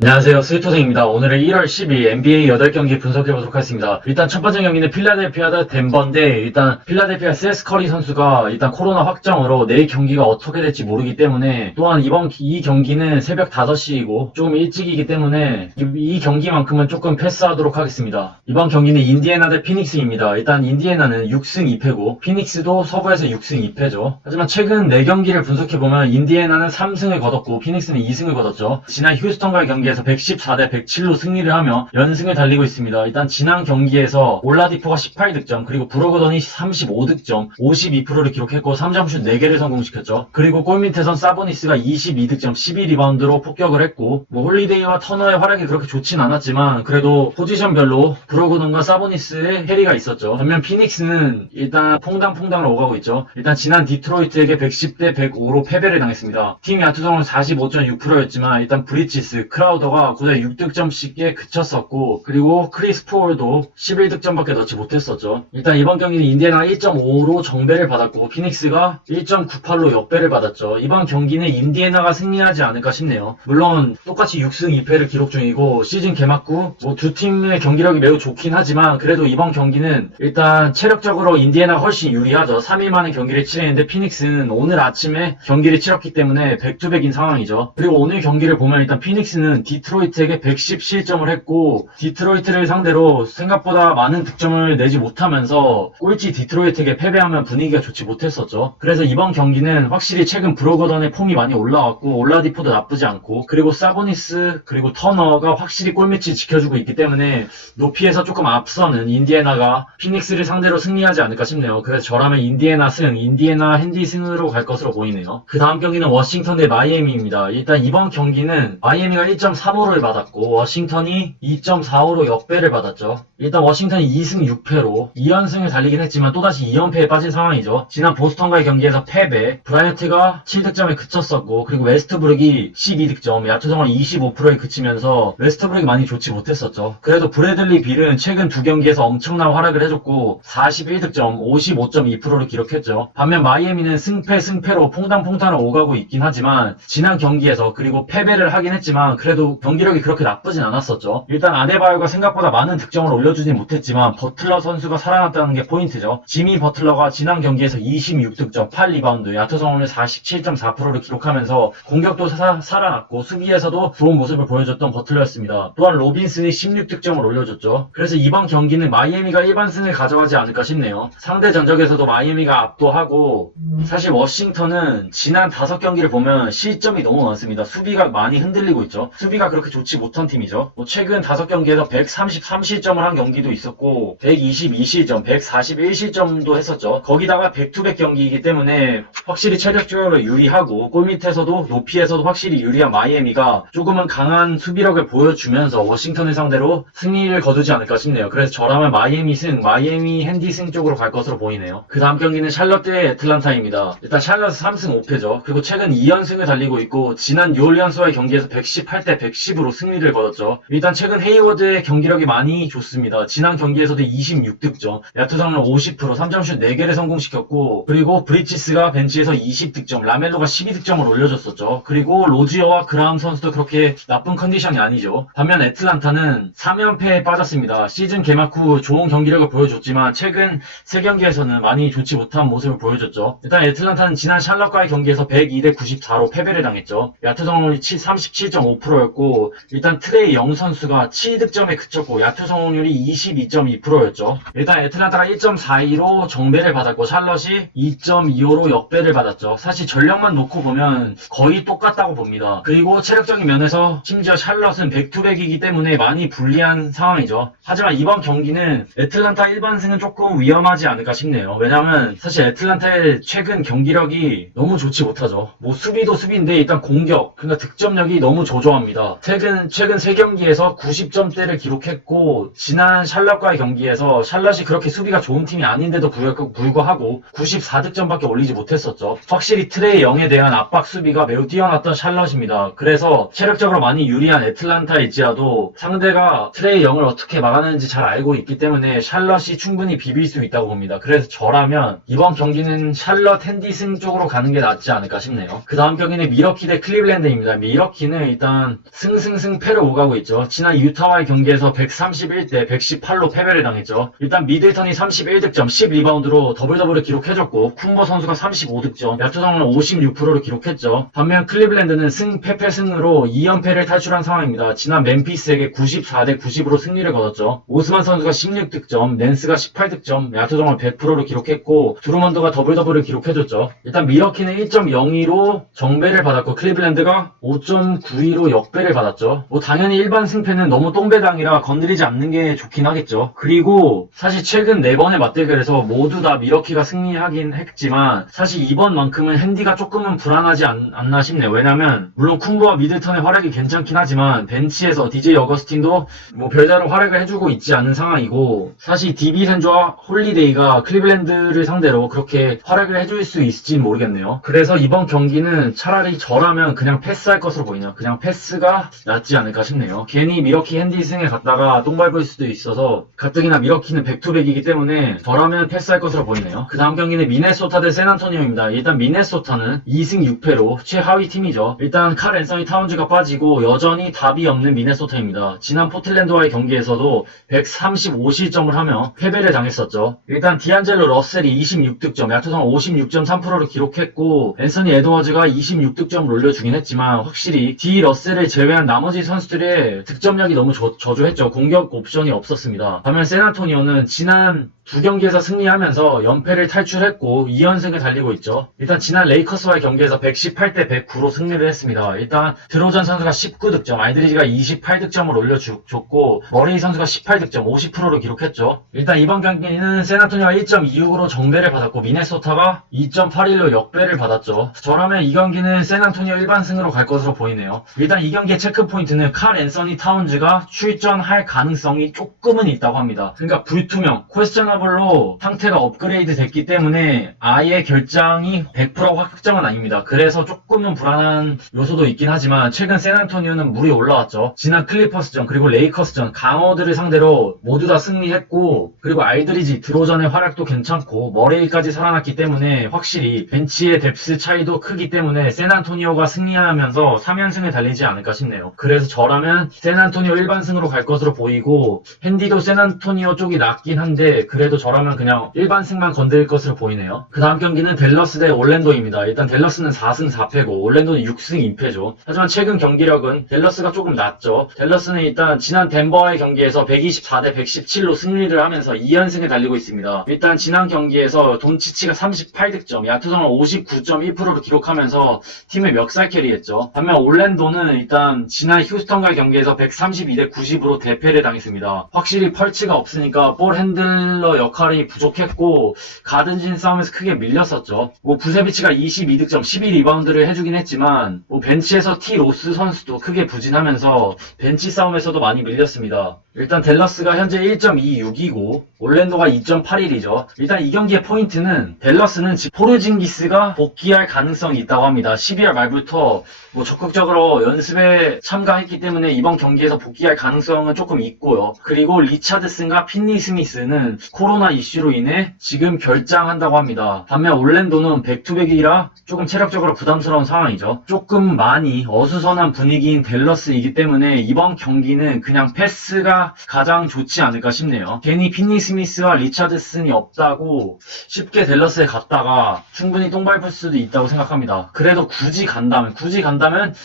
안녕하세요. 스위토생입니다. 오늘은 1월 10일 NBA 8경기 분석해보도록 하겠습니다. 일단 첫 번째 경기는 필라델피아 대 덴버인데, 일단 필라델피아 세스 커리 선수가 일단 코로나 확정으로 내일 경기가 어떻게 될지 모르기 때문에, 또한 이 경기는 새벽 5시이고 조금 일찍이기 때문에 이 경기만큼은 조금 패스하도록 하겠습니다. 이번 경기는 인디애나 대 피닉스입니다. 일단 인디애나는 6승 2패고 피닉스도 서부에서 6승 2패죠. 하지만 최근 4경기를 분석해보면 인디애나는 3승을 거뒀고 피닉스는 2승을 거뒀죠. 지난 휴스턴과의 경기에서 114대 107로 승리를 하며 연승을 달리고 있습니다. 일단 지난 경기에서 올라디포가 18득점, 그리고 브로거던이 35득점, 52%를 기록했고 3점슛 4개를 성공시켰죠. 그리고 골밑에선 사보니스가 22득점, 12리바운드로 폭격을 했고, 홀리데이와 터너의 활약이 그렇게 좋진 않았지만 그래도 포지션별로 브로거던과 사보니스의 해리가 있었죠. 반면 피닉스는 일단 퐁당퐁당을 오가고 있죠. 일단 지난 디트로이트에게 110대 105로 패배를 당했습니다. 팀 야투성은 45.6%였지만 일단 브리치스, 크라우더가 고작 6득점씩에 그쳤었고, 그리고 크리스 폴도 11득점밖에 넣지 못했었죠. 일단 이번 경기는 인디애나가 1.5로 정배를 받았고 피닉스가 1.98로 역배를 받았죠. 이번 경기는 인디애나가 승리하지 않을까 싶네요. 물론 똑같이 6승 2패를 기록 중이고 시즌 개막 후 두 팀의 경기력이 매우 좋긴 하지만 그래도 이번 경기는 일단 체력적으로 인디애나가 훨씬 유리하죠. 3일 만에 경기를 치르는데 피닉스는 오늘 아침에 경기를 치렀기 때문에 백투백인 상황이죠. 그리고 오늘 경기를 보면 일단 피닉스는 디트로이트에게 110실점을 했고, 디트로이트를 상대로 생각보다 많은 득점을 내지 못하면서 꼴찌 디트로이트에게 패배하면 분위기가 좋지 못했었죠. 그래서 이번 경기는 확실히 최근 브로거던의 폼이 많이 올라왔고 올라디포도 나쁘지 않고, 그리고 사보니스 그리고 터너가 확실히 골밑을 지켜주고 있기 때문에 높이에서 조금 앞서는 인디애나가 피닉스를 상대로 승리하지 않을까 싶네요. 그래서 저라면 인디애나 승, 인디애나 핸디 승으로 갈 것으로 보이네요. 그 다음 경기는 워싱턴 대 마이애미입니다. 일단 이번 경기는 마이애미가 1.35를 받았고 워싱턴이 2.45로 역배를 받았죠. 일단 워싱턴이 2승 6패로 2연승을 달리긴 했지만 또다시 2연패에 빠진 상황이죠. 지난 보스턴과의 경기에서 패배, 브라이언트가 7득점에 그쳤었고, 그리고 웨스트브룩이 12득점, 야투성을 25%에 그치면서 웨스트브룩이 많이 좋지 못했었죠. 그래도 브래들리 빌은 최근 두 경기에서 엄청난 활약을 해줬고 41득점, 55.2%를 기록했죠. 반면 마이애미는 승패로 퐁당퐁당을 오가고 있긴 하지만 지난 경기에서 그리고 패배를 하긴 했지만 그래도 경기력이 그렇게 나쁘진 않았었죠. 일단 아데바요가 생각보다 많은 득점을 올려주진 못했지만 버틀러 선수가 살아났다는 게 포인트죠. 지미 버틀러가 지난 경기에서 26득점, 8리바운드, 야투 성공률 47.4%를 기록하면서 공격도 살아났고 수비에서도 좋은 모습을 보여줬던 버틀러였습니다. 또한 로빈슨이 16득점을 올려줬죠. 그래서 이번 경기는 마이애미가 일반승을 가져가지 않을까 싶네요. 상대 전적에서도 마이애미가 압도하고, 사실 워싱턴은 지난 5경기를 보면 실점이 너무 많습니다. 수비가 많이 흔들리고 있죠. 수비가 그렇게 좋지 못한 팀이죠. 최근 5경기에서 133실점을 한 경기도 있었고 122실점, 141실점도 했었죠. 거기다가 백투백 경기이기 때문에 확실히 체력적으로 유리하고 골밑에서도 높이에서도 확실히 유리한 마이애미가 조금은 강한 수비력을 보여주면서 워싱턴을 상대로 승리를 거두지 않을까 싶네요. 그래서 저라면 마이애미 승, 마이애미 핸디 승 쪽으로 갈 것으로 보이네요. 그 다음 경기는 샬럿 대 애틀란타입니다. 일단 샬럿은 3승 5패죠. 그리고 최근 2연승을 달리고 있고 지난 뉴올리언스와의 경기에서 118대 110으로 승리를 거뒀죠. 일단 최근 헤이워드의 경기력이 많이 좋습니다. 지난 경기에서도 26득점, 야투성률 50%, 3점슛 4개를 성공시켰고, 그리고 브리치스가 벤치에서 20득점, 라멜로가 12득점을 올려줬었죠. 그리고 로지어와 그라움 선수도 그렇게 나쁜 컨디션이 아니죠. 반면 애틀란타는 3연패에 빠졌습니다. 시즌 개막 후 좋은 경기력을 보여줬지만 최근 3경기에서는 많이 좋지 못한 모습을 보여줬죠. 일단 애틀란타는 지난 샬럿과의 경기에서 102대 94로 패배를 당했죠. 야투성률이 37.5%였고 일단 트레이 영 선수가 7득점에 그쳤고 야투 성공률이 22.2%였죠. 일단 애틀란타가 1.42로 정배를 받았고 샬럿이 2.25로 역배를 받았죠. 사실 전력만 놓고 보면 거의 똑같다고 봅니다. 그리고 체력적인 면에서 심지어 샬럿은 백투백이기 때문에 많이 불리한 상황이죠. 하지만 이번 경기는 애틀란타 일반승은 조금 위험하지 않을까 싶네요. 왜냐면 사실 애틀란타의 최근 경기력이 너무 좋지 못하죠. 수비도 수비인데 일단 공격, 그러니까 득점력이 너무 조조합니다. 최근 3경기에서 90점대를 기록했고 지난 샬럿과의 경기에서 샬럿이 그렇게 수비가 좋은 팀이 아닌데도 불구하고 94득점밖에 올리지 못했었죠. 확실히 트레이 영에 대한 압박 수비가 매우 뛰어났던 샬럿입니다. 그래서 체력적으로 많이 유리한 애틀란타일지라도 상대가 트레이 영을 어떻게 막아내는지 잘 알고 있기 때문에 샬럿이 충분히 비빌 수 있다고 봅니다. 그래서 저라면 이번 경기는 샬럿 핸디승 쪽으로 가는 게 낫지 않을까 싶네요. 그 다음 경기는 미러키 대 클리블랜드입니다. 미러키는 일단 승승승패를 오가고 있죠. 지난 유타와의 경기에서 131대 118로 패배를 당했죠. 일단 미들턴이 31득점 10리바운드로 더블더블을 기록해줬고 쿤버 선수가 35득점 야투성을 56%를 기록했죠. 반면 클리블랜드는 승패패승으로 2연패를 탈출한 상황입니다. 지난 멤피스에게 94대 90으로 승리를 거뒀죠. 오스만 선수가 16득점 낸스가 18득점 야투성을 100%를 기록했고 드루먼드가 더블더블을 기록해줬죠. 일단 미러키는 1.02로 정배를 받았고 클리블랜드가 5.92로 역배를 받았죠. 당연히 일반 승패는 너무 똥배당이라 건드리지 않는 게 좋긴 하겠죠. 그리고 사실 최근 4번의 맞대결에서 모두 다 미러키가 승리하긴 했지만 사실 이번만큼은 핸디가 조금은 불안하지 않나 싶네요. 왜냐면 물론 쿤버와 미들턴의 활약이 괜찮긴 하지만 벤치에서 DJ 어거스틴도 별다른 활약을 해주고 있지 않은 상황이고 사실 디비센조와 홀리데이가 클리블랜드를 상대로 그렇게 활약을 해줄 수 있을지는 모르겠네요. 그래서 이번 경기는 차라리 저라면 그냥 패스할 것으로 보이네요. 그냥 패스가 낫지 않을까 싶네요. 괜히 미러키 핸디 승에 갔다가 똥 밟을 수도 있어서 가뜩이나 미러키는 백투백이기 때문에 저라면 패스할 것으로 보이네요. 그 다음 경기는 미네소타 대 샌안토니오입니다. 일단 미네소타는 2승 6패로 최하위 팀이죠. 일단 칼 앤서니 타운즈가 빠지고 여전히 답이 없는 미네소타입니다. 지난 포틀랜드와의 경기에서도 135실점을 하며 패배를 당했었죠. 일단 디안젤로 러셀이 26득점 야투성 56.3%를 기록했고 앤서니 에드워즈가 26득점을 올려주긴 했지만 확실히 디 러셀을 제외한 나머지 선수들의 득점력이 너무 저조했죠. 공격 옵션이 없었습니다. 반면 샌안토니오는 지난 2경기에서 승리하면서 연패를 탈출했고 2연승을 달리고 있죠. 일단 지난 레이커스와의 경기에서 118대 109로 승리를 했습니다. 일단 드로잔 선수가 19득점, 알드리지가 28득점을 올려줬고 머레이 선수가 18득점, 50%를 기록했죠. 일단 이번 경기는 샌안토니오가 1.26으로 정배를 받았고 미네소타가 2.81로 역배를 받았죠. 저라면 이 경기는 샌안토니오 일반승으로 갈 것으로 보이네요. 일단 이 경기의 체크포인트는 칼 앤서니 타운즈가 출전할 가능성이 조금은 있다고 합니다. 그러니까 불투명, 퀘스천어블로 상태가 업그레이드 됐기 때문에 아예 결장이 100% 확정은 아닙니다. 그래서 조금은 불안한 요소도 있긴 하지만 최근 샌안토니오는 물이 올라왔죠. 지난 클리퍼스전 그리고 레이커스전 강호들을 상대로 모두 다 승리했고 그리고 알드리지 드로전의 활약도 괜찮고 머레이까지 살아났기 때문에 확실히 벤치의 뎁스 차이도 크기 때문에 샌안토니오가 승리하면서 3연승을 달리지 않을까 싶네요. 그래서 저라면 샌안토니오 일반승으로 갈 것으로 보이고 핸디도 샌안토니오 쪽이 낫긴 한데 그래도 저라면 그냥 일반승만 건드릴 것으로 보이네요. 그 다음 경기는 댈러스 대 올랜도입니다. 일단 댈러스는 4승 4패고 올랜도는 6승 2패죠. 하지만 최근 경기력은 댈러스가 조금 낫죠. 댈러스는 일단 지난 덴버의 경기에서 124대 117로 승리를 하면서 2연승을 달리고 있습니다. 일단 지난 경기에서 돈치치가 38득점, 야투성을 59.1%를 기록하면서 팀을 멱살 캐리했죠. 반면 올랜도는 일단 지난 휴스턴과의 경기에서 132대 90으로 대패를 당했습니다. 확실히 펄치가 없으니까 볼 핸들러 역할이 부족했고 가든진 싸움에서 크게 밀렸었죠. 부세비치가 22득점 12리바운드를 해주긴 했지만 벤치에서 티 로스 선수도 크게 부진하면서 벤치 싸움에서도 많이 밀렸습니다. 일단 댈러스가 현재 1.26이고 올랜도가 2.81이죠. 일단 이 경기의 포인트는 댈러스는 포르징기스가 복귀할 가능성이 있다고 합니다. 12월 말부터 적극적으로 연습에 참가했기 때문에 이번 경기에서 복귀할 가능성은 조금 있고요. 그리고 리차드슨과 핀니 스미스는 코로나 이슈로 인해 지금 결장한다고 합니다. 반면 올랜도는 백투백이라 조금 체력적으로 부담스러운 상황이죠. 조금 많이 어수선한 분위기인 댈러스이기 때문에 이번 경기는 그냥 패스가 가장 좋지 않을까 싶네요. 괜히 핀니 스미스와 리차드슨이 없다고 쉽게 댈러스에 갔다가 충분히 똥 밟을 수도 있다고 생각합니다. 그래도 굳이 간다면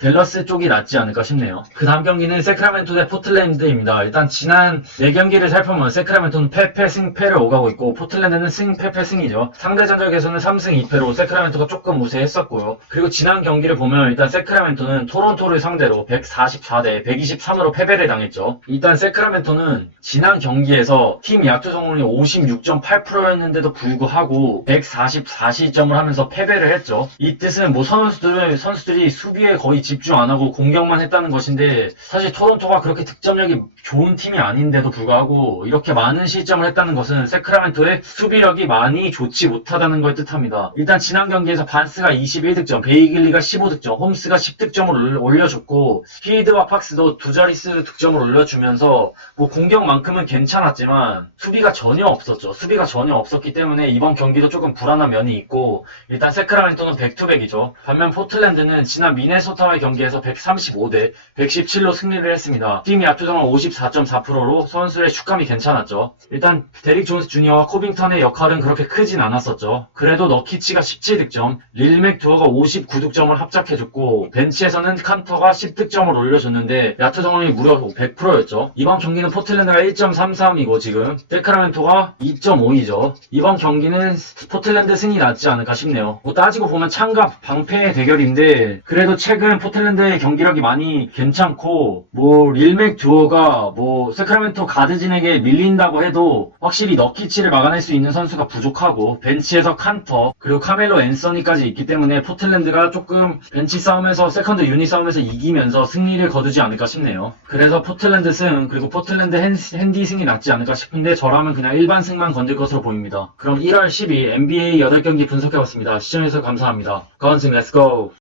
댈러스 쪽이 낫지 않을까 싶네요. 그 다음 경기는 세크라멘토 대 포틀랜드입니다. 일단 지난 4경기를 살펴보면 세크라멘토는 패패 승패를 오가고 있고 포틀랜드는 승패패 승이죠. 상대 전적에서는 3승 2패로 세크라멘토가 조금 우세했었고요. 그리고 지난 경기를 보면 일단 세크라멘토는 토론토를 상대로 144대 123으로 패배를 당했죠. 일단 세크라멘토는 지난 경기에서 팀 야투 성공률이 56.8%였는데도 불구하고 144실점을 하면서 패배를 했죠. 이 뜻은 선수들이 수비에 거의 집중 안 하고 공격만 했다는 것인데 사실 토론토가 그렇게 득점력이 좋은 팀이 아닌데도 불구하고 이렇게 많은 실점을 했다는 것은 것은 세크라멘토의 수비력이 많이 좋지 못하다는 걸 뜻합니다. 일단 지난 경기에서 반스가 21득점, 베이글리가 15득점, 홈스가 10득점을 올려줬고 히드와 팍스도 두 자릿수 득점을 올려주면서 뭐 공격만큼은 괜찮았지만 수비가 전혀 없었죠. 수비가 전혀 없었기 때문에 이번 경기도 조금 불안한 면이 있고 일단 세크라멘토는 백투백이죠. 반면 포틀랜드는 지난 미네소타와의 경기에서 135대 117로 승리를 했습니다. 팀 야투정은 54.4%로 선수의 슛감이 괜찮았죠. 일단 데릭 존스 주니어와 코빙턴의 역할은 그렇게 크진 않았었죠. 그래도 너키치가 17득점, 릴맥 두어가 59득점을 합작해줬고 벤치에서는 칸터가 10득점을 올려줬는데 야투정이 무려 100%였죠. 이번 경기는 포틀랜드가 1.33이고 지금 세크라멘토가 2.52죠. 이번 경기는 포틀랜드 승이 낫지 않을까 싶네요. 뭐 따지고 보면 창과 방패의 대결인데 그래도 최근 포틀랜드의 경기력이 많이 괜찮고 뭐 릴맥 두어가 뭐 세크라멘토 가드진에게 밀린다고 해도 확실히 너키치를 막아낼 수 있는 선수가 부족하고 벤치에서 칸터 그리고 카멜로 앤서니까지 있기 때문에 포틀랜드가 조금 벤치 싸움에서 세컨드 유닛 싸움에서 이기면서 승리를 거두지 않을까 싶네요. 그래서 포틀랜드 승 그리고 포틀랜드 핸디 승이 낫지 않을까 싶은데 저라면 그냥 일반 승만 건들 것으로 보입니다. 그럼 1월 12 NBA 8경기 분석해봤습니다. 시청해주셔서 감사합니다. 가은승 렛츠고!